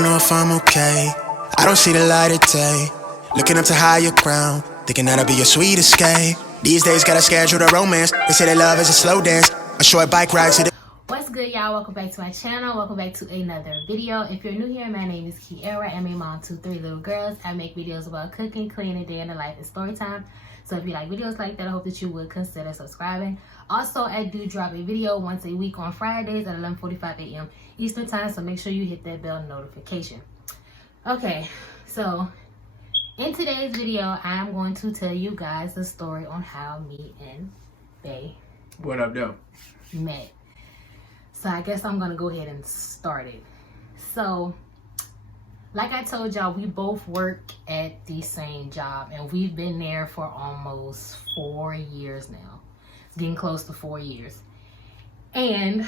don't know if I'm okay. I don't see the light of day. Looking up to higher ground, thinking that'll be your sweet escape. These days gotta schedule the romance. They say that love is a slow dance, a short bike ride to the... What's good, y'all? Welcome back to my channel. Welcome back to another video. If you're new here, my name is KIARA. I'm a mom to 3 little girls. I make videos about cooking, cleaning, day in the life, and story time. So if you like videos like that, I hope that you would consider subscribing. Also, I do drop a video once a week on Fridays at 11:45 a.m. Eastern time, so make sure you hit that bell notification. Okay, so in today's video, I'm going to tell you guys the story on how me and Bae What up, though? met. So I guess I'm gonna go ahead and start it. So, like I told y'all, we both work at the same job, and we've been there for almost 4 years now. It's getting close to 4 years. And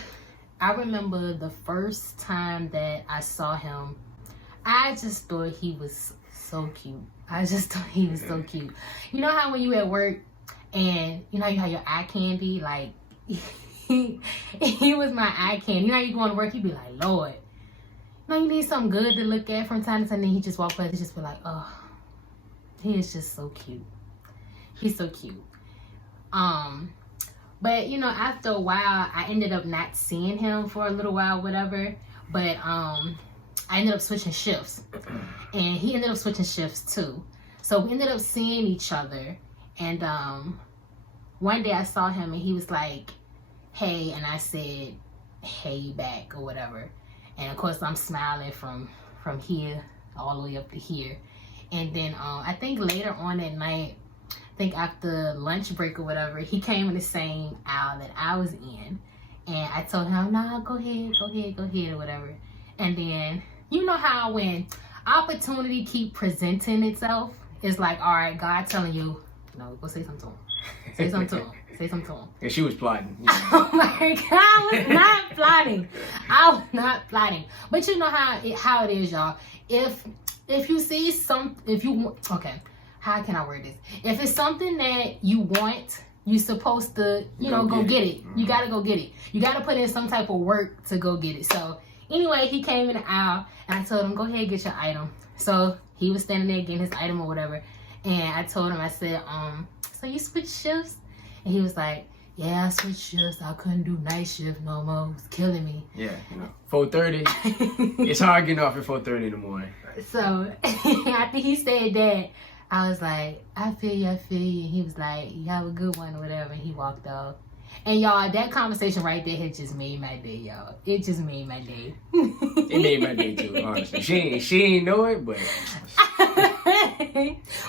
I remember the first time that I saw him, I just thought he was so cute. I just thought he was so cute. You know how when you at work and you know how you have your eye candy, like he was my eye candy. You know how you go to work, you be like, Lord, you know you need something good to look at from time to time, and then he just walk by and just be like, oh, he is just so cute. He's so cute. But you know, after a while, I ended up not seeing him for a little while, whatever. But I ended up switching shifts, and he ended up switching shifts too. So we ended up seeing each other, and one day I saw him, and he was like, hey, and I said, hey back, or whatever. And of course, I'm smiling from here all the way up to here. And then I think later on that night, I think after lunch break or whatever, he came in the same aisle that I was in. And I told him, nah, go ahead, or whatever. And then, you know how when opportunity keep presenting itself, it's like, all right, God telling you, no, go say something to him. Say something to him. Say something to him. And she was plotting. Oh my God, I was not plotting. I was not plotting. But you know how it is, y'all. If you see okay, how can I word this? If it's something that you want, you're supposed to, go get it. You gotta go get it. You gotta put in some type of work to go get it. So anyway, he came in the aisle, and I told him, go ahead, get your item. So he was standing there getting his item or whatever. And I told him, I said, so you switch shifts? And he was like, yeah, I switched shifts. I couldn't do night shift no more. It was killing me. Yeah, 4:30. It's hard getting off at 4:30 in the morning. So after he said that, I was like, I feel you. And he was like, you have a good one or whatever. And he walked off. And y'all, that conversation right there had just made my day, y'all. It just made my day. It made my day too, honestly. She ain't know it, but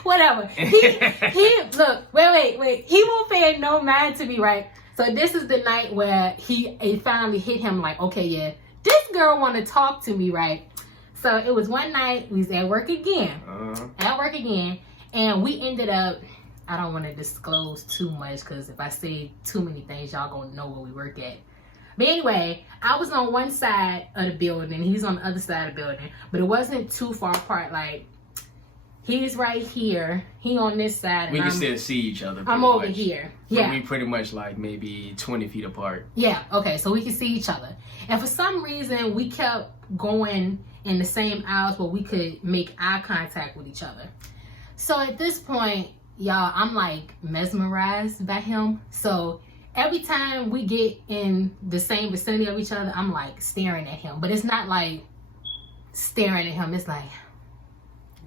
whatever. He look, wait. He won't pay no mind to me, right? So this is the night where it finally hit him like, okay, yeah, this girl want to talk to me, right? So it was one night, we was at work again. And we ended up, I don't want to disclose too much, because if I say too many things, y'all gonna know where we work at. But anyway, I was on one side of the building, he's on the other side of the building, but it wasn't too far apart. Like, he's right here, he on this side, and we can still see each other. I'm over here. Yeah, we pretty much like maybe 20 feet apart. Yeah, okay, so we can see each other. And for some reason, we kept going in the same aisles where we could make eye contact with each other. So at this point, y'all, I'm like mesmerized by him. So every time we get in the same vicinity of each other, I'm like staring at him. But it's not like staring at him. It's like,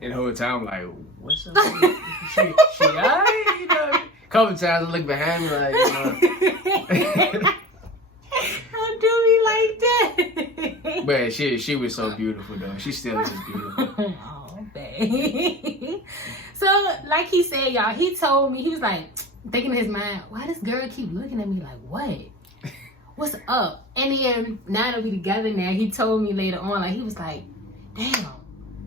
and the whole time, I'm like, what's up? she all right? You know, a couple times I look behind me like, don't do me like that. But she was so beautiful though. She still is beautiful. Oh, babe. So, like he said, y'all, he told me, he was like, thinking in his mind, why this girl keep looking at me like, what? What's up? And then, now that we together now, he told me later on, like, he was like, damn,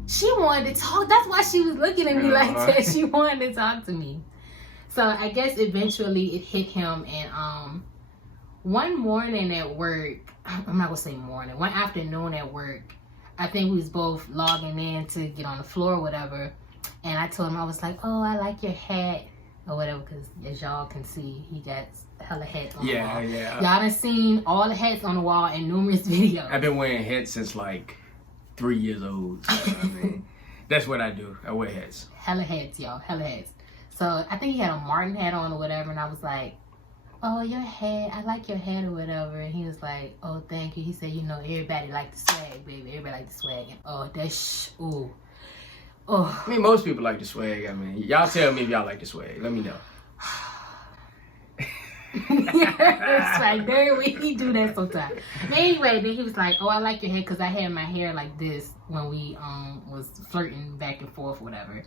she wanted to talk. That's why she was looking at me like that. She wanted to talk to me. So, I guess eventually it hit him. And one morning at work, I'm not going to say morning, one afternoon at work, I think we was both logging in to get on the floor or whatever. And I told him, I was like, oh, I like your hat or whatever, because as y'all can see, he got hella hats on the wall. Yeah. Y'all done seen all the hats on the wall in numerous videos. I've been wearing hats since like 3 years old. So, I mean, that's what I do. I wear hats. Hella hats, y'all. Hella hats. So I think he had a Martin hat on or whatever, and I was like, oh, your hat, I like your hat or whatever. And he was like, oh, thank you. He said, you know, everybody like the swag, baby. Everybody like the swag. And oh, that's, ooh. Oh. I mean, most people like the swag. I mean, y'all tell me if y'all like the swag. Let me know. It's like, there he do that sometimes. But anyway, then he was like, oh, I like your hair because I had my hair like this when we was flirting back and forth, whatever.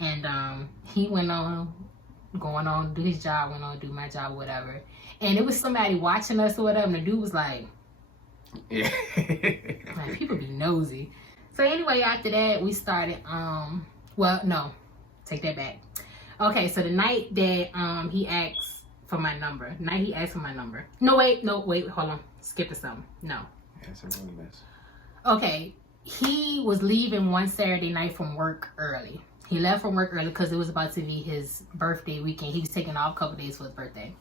And he went on, going on, do his job, went on, do my job, whatever. And it was somebody watching us or whatever, and the dude was like, yeah. like, people be nosy. So anyway, after that, we started, well, no, take that back. Okay, so the night that he asked for my number, No, wait, hold on. Skip to something. No. Yeah, it's a really mess. Okay, he was leaving one Saturday night from work early. He left from work early because it was about to be his birthday weekend. He was taking off a couple days for his birthday.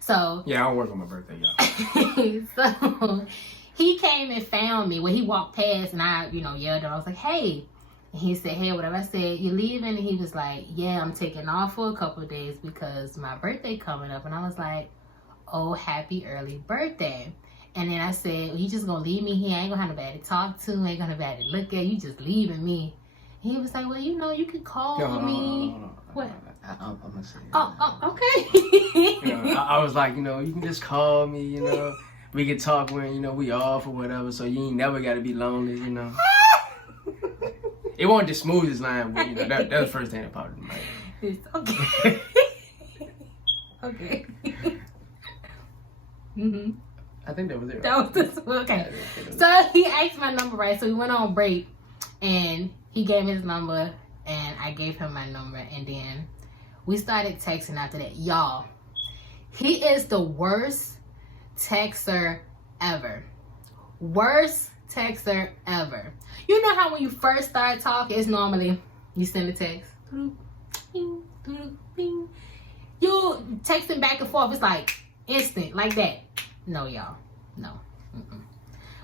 So yeah, I don't work on my birthday, y'all. So he came and found me when he walked past, and I, you know, yelled at him. I was like, hey. And he said, hey, whatever. I said, you leaving? And he was like, yeah, I'm taking off for a couple of days because my birthday coming up. And I was like, oh, happy early birthday. And then I said, well, you just gonna leave me here? I ain't gonna have nobody to talk to. I ain't gonna have nobody to look at. You just leaving me. And he was like, well, you know, you can call me. What? I'm gonna say. Oh, okay. You know, I was like, you know, you can just call me, you know. We can talk when, you know, we off or whatever. So you ain't never gotta be lonely, you know. It wasn't the smoothest line, but, you know, that was the first thing that popped in my head. It's okay. Okay. Mm-hmm. I think that was it. Right? That was this. Okay. So he asked my number, right? So we went on break, and he gave me his number, and I gave him my number, and then we started texting after that. Y'all, he is the worst texter ever. Worst texter ever. You know how when you first start talking, it's normally you send a text. You texting back and forth. It's like instant, like that. No, y'all. No. Mm-mm.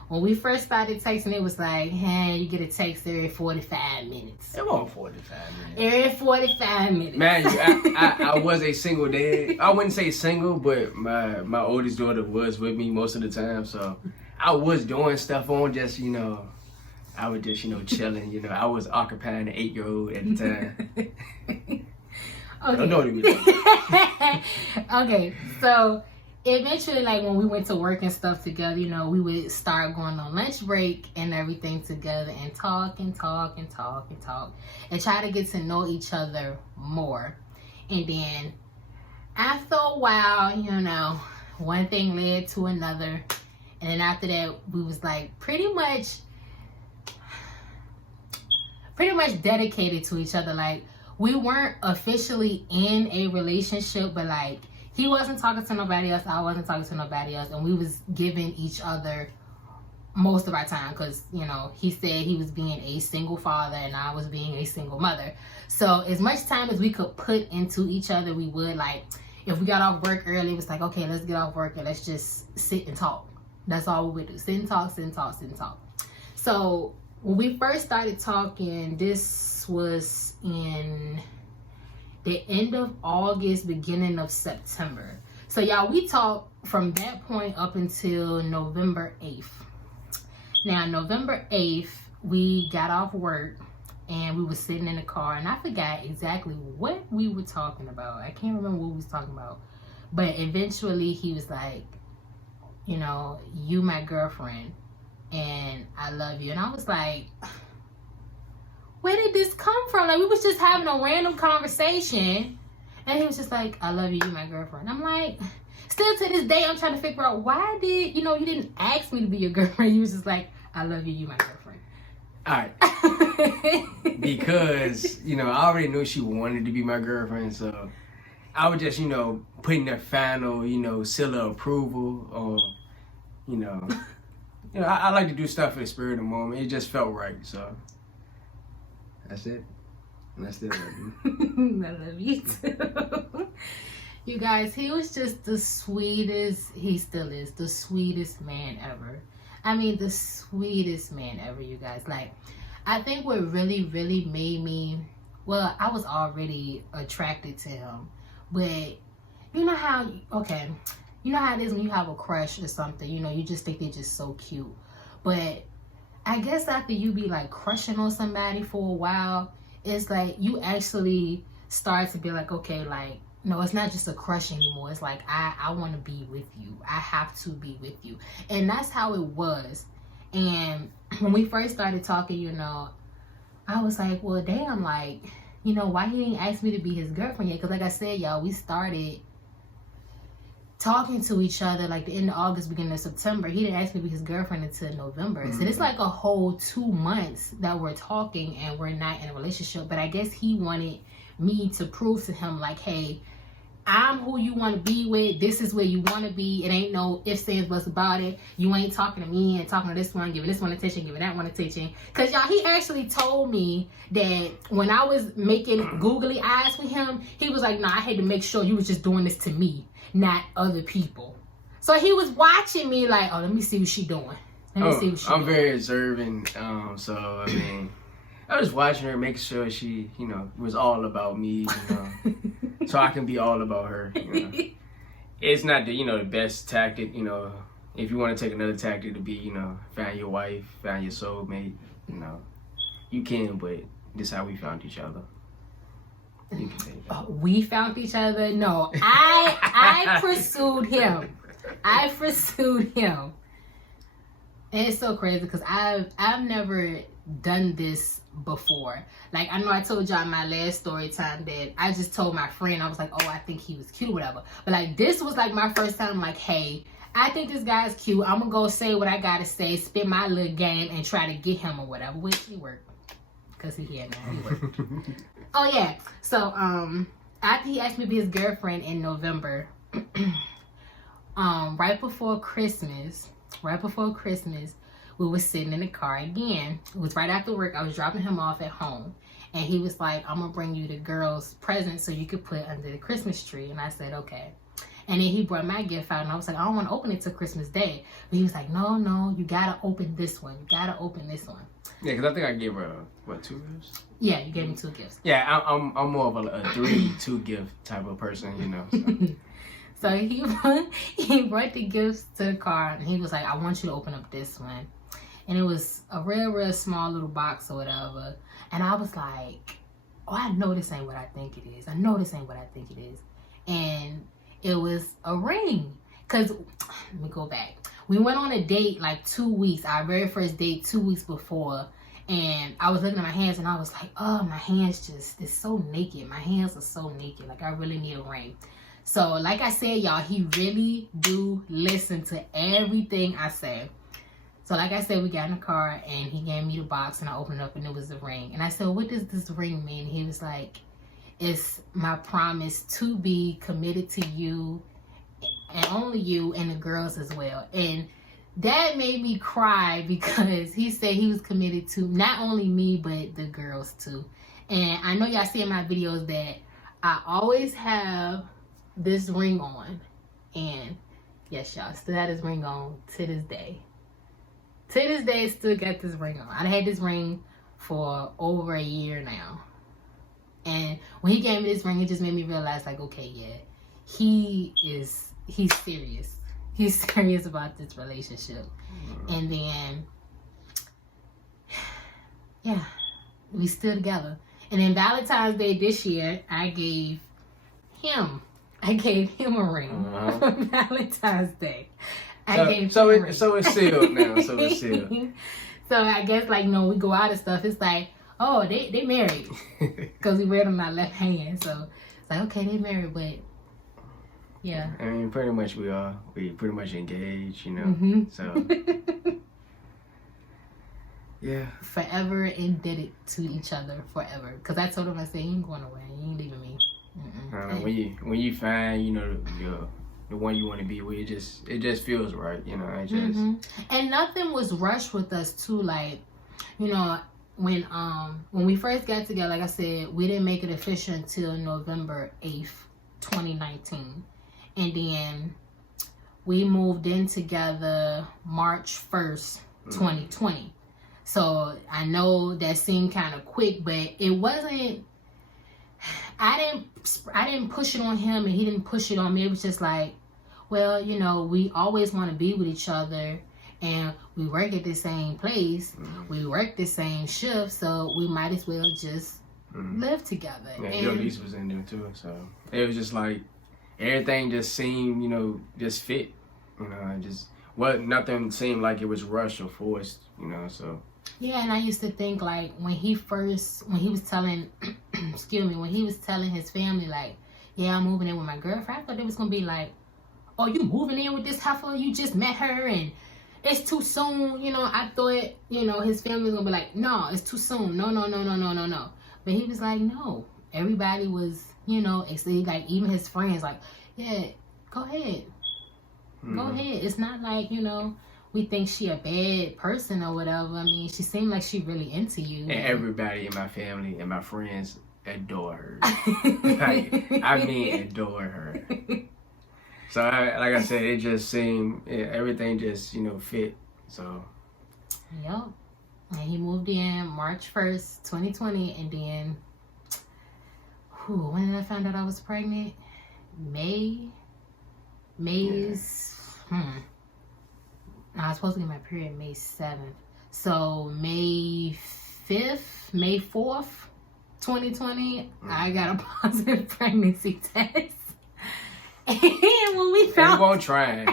When we first started texting, it was like, hey, you get a text every 45 minutes. It wasn't 45 minutes. Every 45 minutes. Man, I was a single dad. I wouldn't say single, but my oldest daughter was with me most of the time. So I was doing stuff on just, you know, I was just, you know, chilling. You know, I was occupying an 8-year-old at the time. Okay. I don't know what you mean. Okay, so eventually, like when we went to work and stuff together, you know, we would start going on lunch break and everything together and talk and try to get to know each other more. And then after a while, you know, one thing led to another. And then after that, we was like pretty much dedicated to each other. Like, we weren't officially in a relationship, but like, he wasn't talking to nobody else, I wasn't talking to nobody else, and we was giving each other most of our time because, you know, he said he was being a single father and I was being a single mother. So as much time as we could put into each other, we would. Like, if we got off work early, it was like, okay, let's get off work and let's just sit and talk. That's all we would do. Sit and talk. So when we first started talking, this was in the end of August, beginning of September. So y'all, we talked from that point up until November 8th. Now, November 8th, we got off work and we were sitting in the car, and I forgot exactly what we were talking about. I can't remember what we was talking about. But eventually he was like, you know, you my girlfriend and I love you. And I was like, where did this come from? Like, we was just having a random conversation, and he was just like, I love you, you my girlfriend. I'm like, still to this day, I'm trying to figure out why did, you know, you didn't ask me to be your girlfriend. You was just like, I love you, you my girlfriend. All right. Because, you know, I already knew she wanted to be my girlfriend, so I was just, you know, putting the final, you know, seal of approval, or, you know, I like to do stuff for the spirit of the moment. It just felt right, so. That's it. And I still love you. I love you too. You guys, he was just the sweetest, he still is the sweetest man ever. I mean, the sweetest man ever, you guys. Like, I think what really, really made me, well, I was already attracted to him, but you know how, okay, you know how it is when you have a crush or something, you know, you just think they're just so cute. But I guess after you be like crushing on somebody for a while, it's like you actually start to be like, okay, like, no, it's not just a crush anymore. It's like, I want to be with you. I have to be with you. And that's how it was. And when we first started talking, you know, I was like, well, damn, like, you know, why he didn't ask me to be his girlfriend yet? Because like I said, y'all, we started talking to each other like the end of August, beginning of September. He didn't ask me to be his girlfriend until November. So it's like a whole 2 months that we're talking and we're not in a relationship. But I guess he wanted me to prove to him like, hey, I'm who you want to be with. This is where you want to be. It ain't no ifs, ands, buts about it. You ain't talking to me and talking to this one, giving this one attention, giving that one attention. Because, y'all, he actually told me that when I was making googly eyes with him, he was like, nah, I had to make sure you was just doing this to me, not other people. So he was watching me like, oh, let me see what she doing. Let me see what she doing. I'm very observant. So, I mean, I was watching her, making sure she, you know, was all about me, you know. So I can be all about her. You know. It's not the, you know, the best tactic, you know. If you want to take another tactic to be, you know, find your wife, find your soulmate, you know, you can, but this is how we found each other. You can say that. We found each other? No, I pursued him. I pursued him. And it's so crazy because I've never done this before. Like, I know I told y'all in my last story time that I just told my friend, I was like, oh, I think he was cute, whatever. But like, this was like my first time, like, hey, I think this guy's cute. I'm gonna go say what I gotta say, spit my little game, and try to get him or whatever. Which he worked, because he had now, he worked. Oh yeah, so after he asked me to be his girlfriend in November, right before Christmas, we were sitting in the car again. It was right after work. I was dropping him off at home. And he was like, I'm going to bring you the girls' presents so you could put under the Christmas tree. And I said, okay. And then he brought my gift out. And I was like, I don't want to open it till Christmas Day. But he was like, no, you got to open this one. You got to open this one. Yeah, because I think I gave her, 2 gifts? Yeah, you gave me 2 gifts. Yeah, I'm more of a 3-2 gift type of person, you know. So. So he brought the gifts to the car. And he was like, I want you to open up this one. And it was a real small little box or whatever. And I was like, oh, I know this ain't what I think it is. And it was a ring. Because, let me go back. We went on a date like 2 weeks. Our very first date 2 weeks before. And I was looking at my hands and I was like, oh, my hands it's so naked. My hands are so naked. Like, I really need a ring. So, like I said, y'all, he really do listen to everything I say. So like I said, we got in the car and he gave me the box and I opened it up and it was a ring. And I said, what does this ring mean? He was like, it's my promise to be committed to you and only you and the girls as well. And that made me cry because he said he was committed to not only me, but the girls too. And I know y'all see in my videos that I always have this ring on. And yes, y'all, still have this ring on to this day. To this day, still got this ring on. I had this ring for over a year now. And when he gave me this ring, it just made me realize, like, okay, yeah, he's serious. He's serious about this relationship. And then, yeah, we still together. And then Valentine's Day this year, I gave him a ring for Valentine's Day. So it's sealed now. So it's sealed. So I guess, like, you know, we go out and stuff. It's like, oh, they married because we wear them in our left hand. So it's like, okay, they married, but yeah. I mean, pretty much we pretty much engaged, you know. So yeah, forever indebted to each other, forever. Because I told him, I said, you ain't going away. You ain't leaving me. When you find, you know, the one you want to be with, it just feels right, you know. It just and nothing was rushed with us too. Like, you know, when we first got together, like I said, we didn't make it official until November 8th, 2019. And then we moved in together March 1st, 2020. So I know that seemed kind of quick, but it wasn't. I didn't push it on him, and he didn't push it on me. It was just like, well, you know, we always want to be with each other, and we work at the same place, we work the same shift, so we might as well just live together. Yeah, and your niece was in there too, so it was just like everything just seemed, you know, just fit. You know, just nothing seemed like it was rushed or forced. You know, so. Yeah, and I used to think like when he was telling, when he was telling his family like, yeah, I'm moving in with my girlfriend, I thought it was gonna be like, oh, you moving in with this heifer? You just met her and it's too soon. You know, I thought, you know, his family was gonna be like, no, it's too soon. No. But he was like, no. Everybody was, you know, like even his friends like, yeah, go ahead. Go ahead. It's not like, you know, we think she a bad person or whatever. I mean, she seemed like she really into you. And everybody in my family and my friends adore her. Like, I mean, adore her. So, like I said, it just seemed, everything just, you know, fit. So. Yep. And he moved in March 1st, 2020. And then, when did I find out I was pregnant? I was supposed to get my period May 7th. So May 4th, 2020, I got a positive pregnancy test. And when we found... We won't try.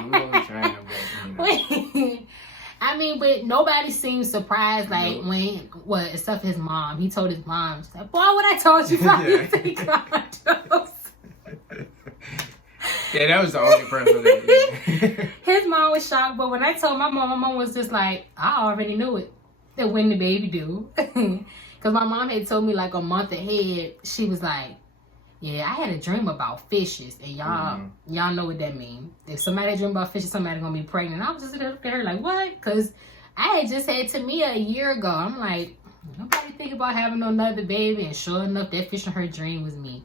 But, you know. I mean, but nobody seemed surprised, like, except his mom. He told his mom, she's like, boy, what I told you about you take condoms. Yeah, that was the only person that His mom was shocked, but when I told my mom was just like, I already knew it. That when the baby due. Because my mom had told me like a month ahead, she was like, yeah, I had a dream about fishes. And y'all know what that means. If somebody dream about fishes, somebody gonna be pregnant. I was just looking at her like, what? Because I had just had Tamia a year ago. I'm like, nobody think about having another baby. And sure enough, that fish in her dream was me.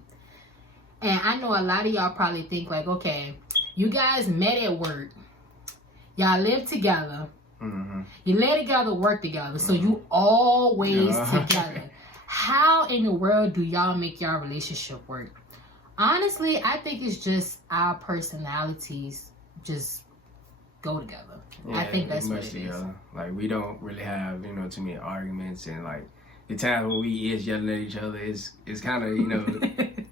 And I know a lot of y'all probably think like, okay, you guys met at work. Y'all live together. You live together, work together. So you always together. How in the world do y'all make y'all relationship work? Honestly, I think it's just our personalities just go together. Yeah, I think that's what it is. Like, we don't really have, you know, too many arguments, and like the time when we is yelling at each other is kind of, you know,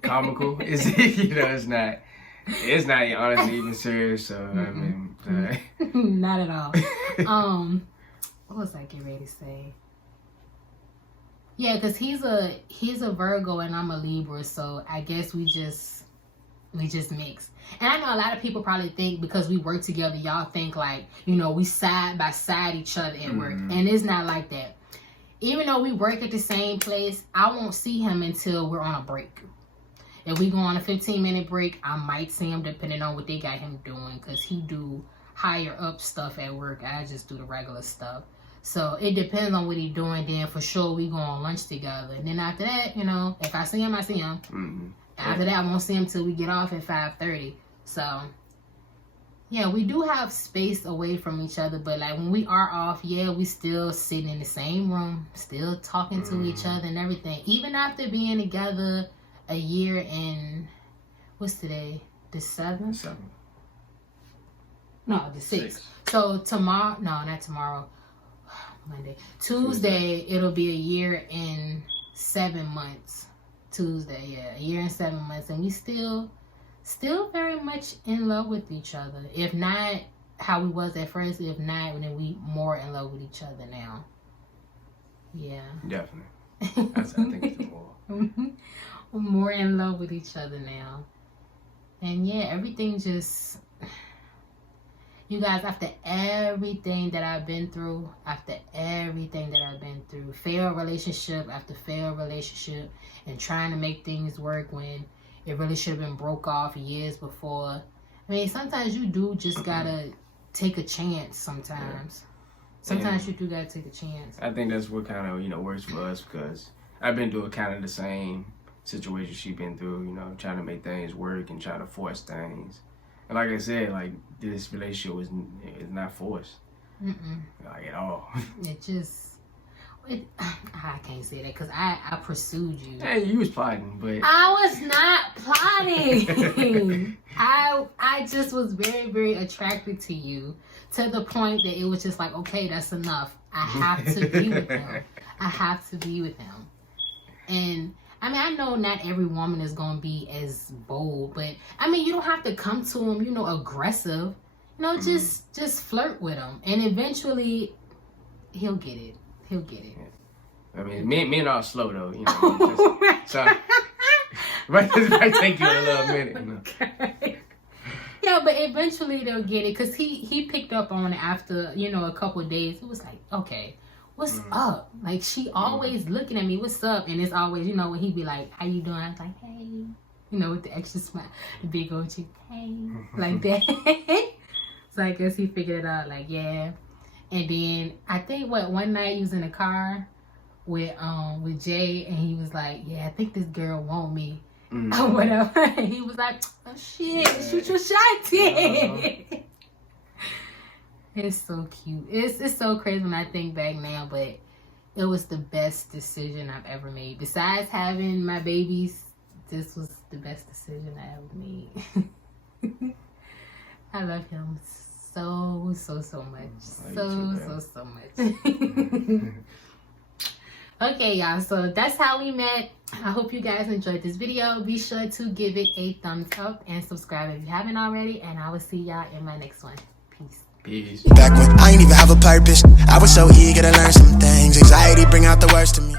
comical. It's, you know, it's not honestly even serious. So I mean, not at all. What was I getting ready to say? Yeah, because he's a Virgo and I'm a Libra, so I guess we just mix. And I know a lot of people probably think because we work together, y'all think like, you know, we side by side each other at work, and it's not like that. Even though we work at the same place, I won't see him until we're on a break. If we go on a 15-minute break, I might see him depending on what they got him doing, because he do higher up stuff at work. I just do the regular stuff. So it depends on what he's doing. Then for sure we go on lunch together. And then after that, you know, if I see him, I see him. After that, I won't see him till we get off at 5:30. So yeah, we do have space away from each other, but like when we are off, yeah, we still sitting in the same room, still talking to each other and everything. Even after being together a year and what's today? The 7th? No, the 6th. So tomorrow, no, not tomorrow. Monday. Tuesday, it'll be a year and 7 months. Tuesday, yeah, a year and 7 months, and we still very much in love with each other. If not how we was at first, if not, then we more in love with each other now. Yeah. Definitely. I think it's more. We're more in love with each other now. And yeah, everything just... You guys, after everything that I've been through, failed relationship after failed relationship, and trying to make things work when it really should have been broke off years before. I mean, sometimes you do just gotta take a chance sometimes. Sometimes you do gotta take a chance. I think that's what kind of, you know, works for us, because I've been through kind of the same situation she's been through, you know, trying to make things work and trying to force things. And like I said, like this relationship is not forced. Like at all. I can't say that because I pursued you. Hey, you was plotting, but I was not plotting. I just was very, very attracted to you to the point that it was just like, okay, that's enough. I have to be with him. I have to be with him. And I mean, I know not every woman is gonna be as bold, but I mean, you don't have to come to him, aggressive. Just flirt with him, and eventually he'll get it. He'll get it. I mean, men are slow though, so this might take you a little minute. Okay. Yeah, but eventually they'll get it because he picked up on it after a couple of days. It was like, okay, what's up? Like she always looking at me, what's up? And it's always when he be like, how you doing? I was like, hey, with the extra smile, the big old cheek, hey, like that. So I guess he figured it out, like, yeah. And then I think one night he was in the car with Jay, and he was like, yeah, I think this girl want me or whatever. And he was like, oh shit, shoot your shot, then. It's so cute. It's so crazy when I think back now, but it was the best decision I've ever made. Besides having my babies, this was the best decision I ever made. I love him so much. So much. Okay, y'all. So that's how we met. I hope you guys enjoyed this video. Be sure to give it a thumbs up and subscribe if you haven't already. And I will see y'all in my next one. Peace. Back when I ain't even have a purpose, I was so eager to learn some things. Anxiety bring out the worst in me.